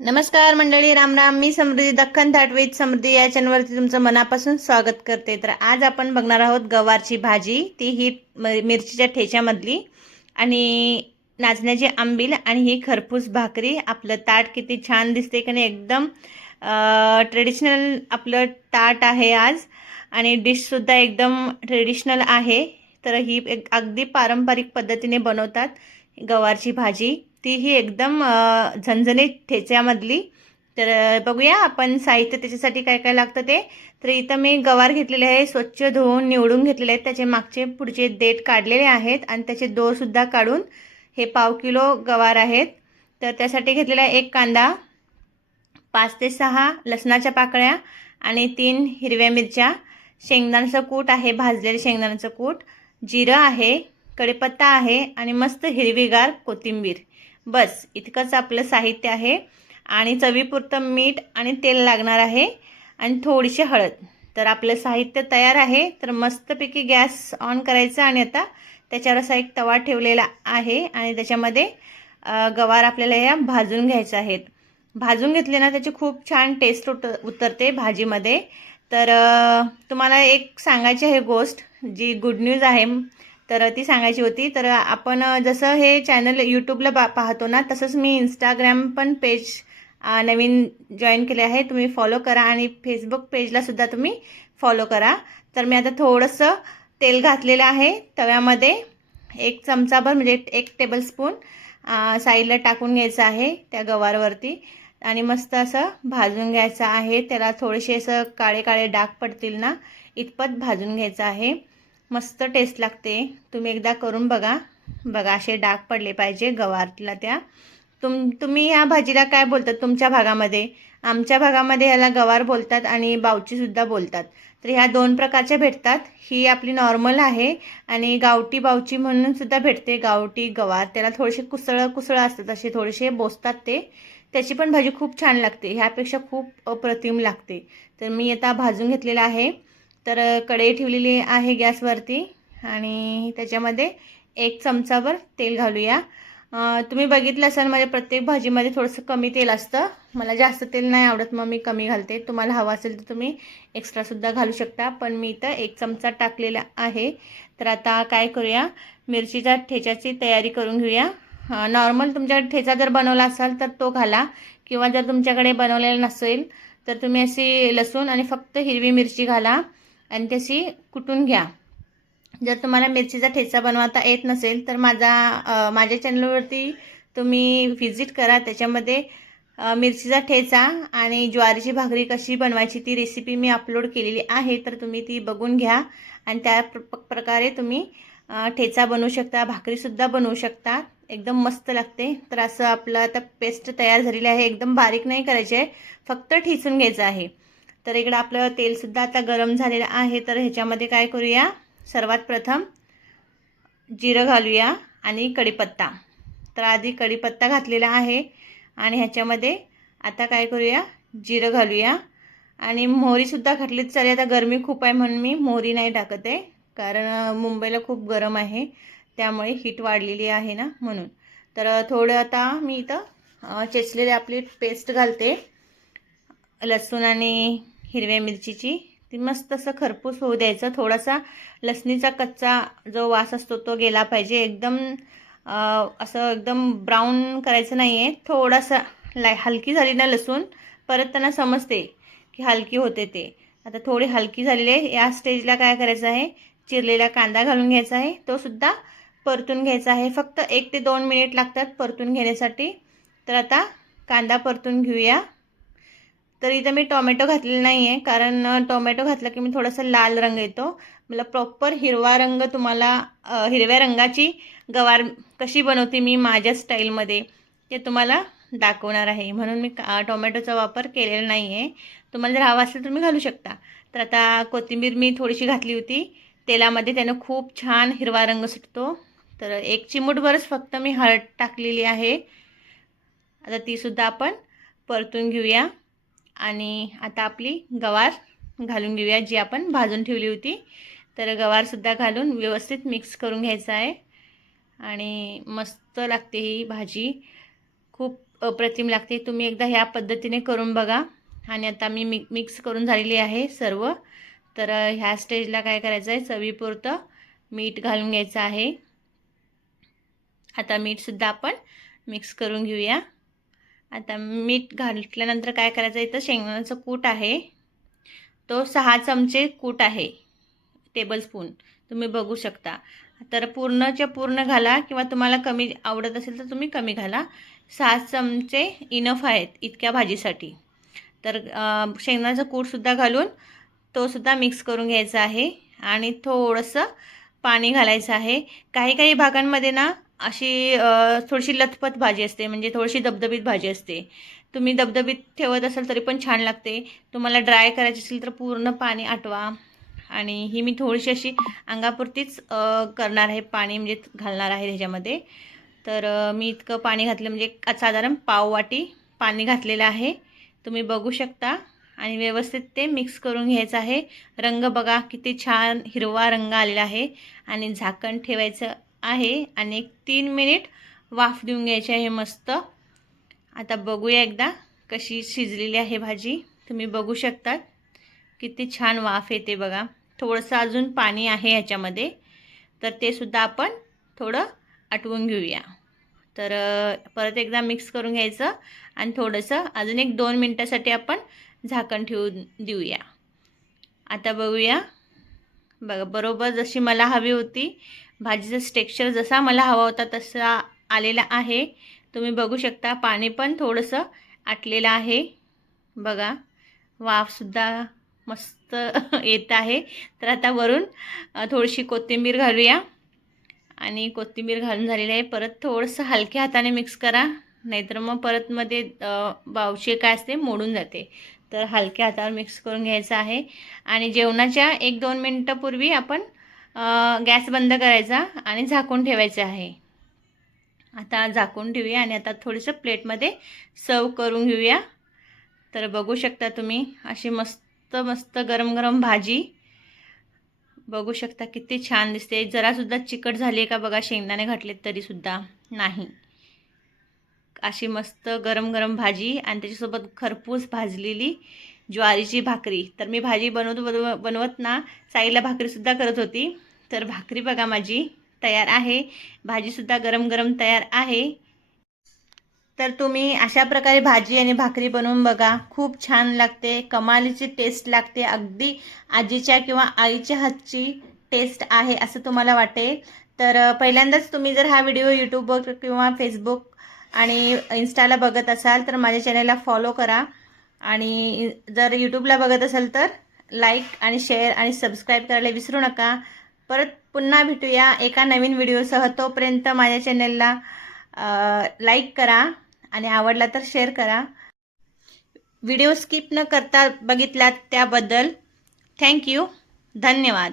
नमस्कार मंडळी, राम राम. मी समृद्धी, दख्खन थाट विथ समृद्धी या चॅनलवरती तुमचं मनापासून स्वागत करते. तर आज आपण बघणार आहोत गवारची भाजी, ती ही मिरचीच्या ठेच्यामधली, आणि नाचण्याची आंबील, आणि ही खरपूस भाकरी. आपलं ताट किती छान दिसते की नाही, एकदम ट्रेडिशनल आपलं ताट आहे आज, आणि डिशसुद्धा एकदम ट्रेडिशनल आहे. तर ही एक अगदी पारंपरिक पद्धतीने बनवतात गवारची भाजी, तीही एकदम झणझणीत ठेच्यामधली. तर बघूया आपण साहित्य त्याच्यासाठी काय काय लागतं ते. तर इथं मी गवार घेतलेले आहे, स्वच्छ धुवून निवडून घेतलेले आहेत. त्याचे मागचे पुढचे देठ काढलेले आहेत आणि त्याचे दोरसुद्धा काढून, हे 1/2 किलो गवार आहेत. तर त्यासाठी घेतलेला एक कांदा, 5 ते 6 लसणाच्या पाकळ्या, आणि 3 हिरव्या मिरच्या, शेंगदाण्याचं कूट आहे, भाजलेले शेंगदाण्याचं कूट, जिरं आहे, कढीपत्ता आहे, आणि मस्त हिरवीगार कोथिंबीर. बस इतकंच आपलं साहित्य आहे. आणि चवीपुरतं मीठ आणि तेल लागणार आहे, आणि थोडीशी हळद. तर आपलं साहित्य तयार आहे. तर मस्तपैकी गॅस ऑन करायचा, आणि आता त्याच्यावर असा एक तवा ठेवलेला आहे, आणि त्याच्यामध्ये गवार आपल्याला या भाजून घ्यायचे आहेत. भाजून घेतले ना, त्याची खूप छान टेस्ट उतरते भाजीमध्ये. तर तुम्हाला एक सांगायची आहे गोष्ट, जी गुड न्यूज आहे, तर ती सांगायची होती. तर आपण जसं हे चॅनल यूट्यूबला पाहतो ना, तसंच मी इंस्टाग्राम पण पेज नवीन जॉईन केले आहे. तुम्ही फॉलो करा, आणि फेसबुक पेजलासुद्धा तुम्ही फॉलो करा. तर मी आता थोडंसं तेल घातलेलं आहे तव्यामध्ये, 1 चमचाभर, म्हणजे 1 टेबलस्पून साईडला टाकून घ्यायचं आहे त्या गवारवरती, आणि मस्त असं भाजून घ्यायचं आहे. त्याला थोडेसे असं काळे काळे डाग पडतील ना, इतपत भाजून घ्यायचं आहे. मस्त टेस्ट लागते. तुम्ही एकदा करून बघा. बघा, असे डाग पडले पाहिजे गवारला त्या. तुम्ही ह्या भाजीला काय बोलतात तुमच्या भागामध्ये? आमच्या भागामध्ये ह्याला गवार बोलतात, आणि बावचीसुद्धा बोलतात. तर ह्या 2 प्रकारच्या भेटतात. ही आपली नॉर्मल आहे, आणि गावठी बावची म्हणून सुद्धा भेटते. गावठी गवार, त्याला थोडेसे कुसळं असतात, असे थोडेसे बोसतात ते. त्याची पण भाजी खूप छान लागते, ह्यापेक्षा खूप अप्रतिम लागते. तर मी आता भाजून घेतलेला आहे. तर कढई ठेवलेली आहे गॅसवरती, आणि त्याच्यामध्ये 1 चमचाभर तेल घालूया. तुम्ही बघितलं असाल, माझ्या प्रत्येक भाजीमध्ये थोडंसं कमी तेल असतं. मला जास्त तेल नाही आवडत, मग मी कमी घालते. तुम्हाला हवं असेल तर तुम्ही एक्स्ट्रासुद्धा घालू शकता, पण मी इथं 1 चमचा टाकलेला आहे. तर आता काय करूया, मिरचीच्या ठेच्याची तयारी करून घेऊया. नॉर्मल तुमच्याकडे ठेचा जर बनवला असाल तर तो घाला, किंवा जर तुमच्याकडे बनवलेला नसेल तर तुम्ही अशी लसूण आणि फक्त हिरवी मिरची घाला, आणि त्याची कुटून घ्या. जर तुम्हाला मिरचीचा ठेचा बनवता येत नसेल तर माझ्या चॅनलवरती तुम्ही व्हिजिट करा. त्याच्यामध्ये मिरचीचा ठेचा आणि ज्वारीची भाकरी कशी बनवायची ती रेसिपी मी अपलोड केलेली आहे. तर तुम्ही ती बघून घ्या, आणि त्या प्रकारे तुम्ही ठेचा बनवू शकता, भाकरीसुद्धा बनवू शकता. एकदम मस्त लागते. तर असं आपलं आता पेस्ट तयार झालेली आहे. एकदम बारीक नाही करायची आहे, फक्त ठेचून घ्यायचं आहे. तर इकडं आपलं तेलसुद्धा आता गरम झालेलं आहे. तर ह्याच्यामध्ये काय करूया, सर्वात प्रथम जिरं घालूया, आणि कढीपत्ता. तर आधी कढीपत्ता घातलेला आहे, आणि ह्याच्यामध्ये आता काय करूया, जिरं घालूया, आणि मोहरीसुद्धा घातली चालेल. आता गरमी खूप आहे म्हणून मी मोहरी नाही टाकत आहे, कारण मुंबईला खूप गरम आहे, त्यामुळे हीट वाढलेली आहे ना, म्हणून. तर थोडं आता मी इथं चेचलेली आपली पेस्ट घालते, लसूण आणि हिरव्या मिरचीची. ती मस्त असं खरपूस होऊ द्यायचं. थोडासा लसणीचा कच्चा जो वास असतो तो गेला पाहिजे. एकदम असं एकदम ब्राऊन करायचं नाही आहे. थोडासा हलकी झाली ना लसूण, परत त्यांना समजते की हलकी होते ते. आता थोडी हलकी झालेली आहे. या स्टेजला काय करायचं आहे, चिरलेला कांदा घालून घ्यायचा आहे, तो सुद्धा परतून घ्यायचा आहे. फक्त 1 ते 2 मिनिट लागतात परतून घेण्यासाठी. तर आता कांदा परतून घेऊया. तर इथं मी टोमॅटो घातलेला नाही आहे, कारण टोमॅटो घातला की मी थोडासा लाल रंग येतो. मला प्रॉपर हिरवा रंग, तुम्हाला हिरव्या रंगाची गवार कशी बनवते मी माझ्या स्टाईलमध्ये ते तुम्हाला दाखवणार आहे, म्हणून मी टोमॅटोचा वापर केलेला नाही आहे. तुम्हाला जर हवा असेल तर तुम्ही घालू शकता. तर आता कोथिंबीर मी थोडीशी घातली होती तेलामध्ये, त्यानं खूप छान हिरवा रंग सुटतो. तर 1 चिमूटभरच फक्त मी हळद टाकलेली आहे. आता तीसुद्धा आपण परतून घेऊया, आणि आता आपली गवार घालून घेऊया जी आपण भाजून ठेवली होती. तर गवारसुद्धा घालून व्यवस्थित मिक्स करून घ्यायचं आहे, आणि मस्त लागते ही भाजी. खूप अप्रतिम लागते. तुम्ही एकदा ह्या पद्धतीने करून बघा. आणि आता मी मिक्स करून झालेली आहे सर्व. तर ह्या स्टेजला काय करायचं आहे, चवीपुरतं मीठ घालून घ्यायचं आहे. आता मीठसुद्धा आपण मिक्स करून घेऊया. आता मीठ घातल्यानंतर काय करायचं, इथं शेंगदाण्याचं कूट आहे, तो 6 चमचे कूट आहे, टेबलस्पून तुम्ही बघू शकता. तर पूर्णच्या पूर्ण घाला किंवा तुम्हाला कमी आवडत असेल तर तुम्ही कमी घाला. 6 चमचे इनफ आहेत इतक्या भाजीसाठी. तर शेंगदाण्याचं कूटसुद्धा घालून तोसुद्धा मिक्स करून घ्यायचा आहे. आणि थोडंसं पाणी घालायचं आहे. काही काही भागांमध्ये ना अशी थोडीशी लथपथ भाजी असते, म्हणजे थोडीशी दबदबीत भाजी असते. तुम्ही दबदबीत ठेवत असाल तरी पण छान लागते. तुम्हाला ड्राय करायची असेल तर पूर्ण पाणी आटवा. आणि ही मी थोडीशी अशी अंगापुरतीच करणार आहे, पाणी म्हणजे घालणार आहे ह्याच्यामध्ये. तर मी इतकं पाणी घातलं, म्हणजे साधारण पाववाटी पाणी घातलेलं आहे, तुम्ही बघू शकता. आणि व्यवस्थित ते मिक्स करून घ्यायचं आहे. रंग बघा किती छान हिरवा रंग आलेला आहे. आणि झाकण ठेवायचं आहे आणि 3 मिनिट वाफ देऊन घ्यायची आहे मस्त. आता बघूया एकदा कशी शिजलेली आहे भाजी. तुम्ही बघू शकता किती छान वाफ येते बघा. थोडंसं अजून पाणी आहे ह्याच्यामध्ये, तर ते सुद्धा आपण थोडं आटवून घेऊया. तर परत एकदा मिक्स करून घ्यायचं आणि थोडंसं अजून 1-2 मिनटासाठी आपण झाकण ठेवून देऊया. आता बघूया. बघा बरोबर जशी मला हवी होती, भाजीचं टेक्स्चर जसा मला हवा होता तसा आलेला आहे. तुम्ही बघू शकता पाणी पण थोडंसं आटलेलं आहे बघा. वाफसुद्धा मस्त येत आहे. तर आता वरून थोडीशी कोथिंबीर घालूया. आणि कोथिंबीर घालून झालेली आहे. परत थोडंसं हलक्या हाताने मिक्स करा, नाहीतर मग परत मध्ये बावशे काय असते मोडून जाते. तर हलक्या हातावर मिक्स करून घ्यायचं आहे. आणि जेवणाच्या 1-2 मिनटापूर्वी आपण गॅस बंद करायचा आणि झाकून ठेवायचं आहे. आता झाकून ठेवूया आणि आता थोडंसं प्लेटमध्ये सर्व करून घेऊया. तर बघू शकता तुम्ही अशी मस्त मस्त गरम गरम भाजी बघू शकता किती छान दिसते. जरासुद्धा चिकट झाली आहे का बघा, शेंगदाणे घातलेत तरीसुद्धा नाही. अशी मस्त गरम गरम भाजी आणि त्याच्यासोबत खरपूस भाजलेली ज्वारीची भाकरी. तर मी भाजी बनवत ना साईडला भाकरीसुद्धा करत होती. तर भाकरी बघा माझी तयार आहे, भाजीसुद्धा गरम गरम तयार आहे. तर तुम्ही अशा प्रकारे भाजी आणि भाकरी बनवून बघा, खूप छान लागते, कमालीची टेस्ट लागते. अगदी आजीच्या किंवा आईच्या हातची टेस्ट आहे असं तुम्हाला वाटेल. तर पहिल्यांदाच तुम्ही जर हा व्हिडिओ यूट्यूबवर किंवा फेसबुक आणि इन्स्टाला बघत असाल तर माझ्या चॅनलला फॉलो करा. आणि जर यूट्यूबला बघत असाल तर लाईक आणि शेअर आणि सबस्क्राईब करायला विसरू नका. परत पुन्हा भेटूया एका नवीन व्हिडिओसह. तोपर्यंत माझ्या चॅनलला लाईक करा आणि आवडला तर शेअर करा. व्हिडिओ स्किप न करता बघितलात त्याबद्दल थँक्यू. धन्यवाद.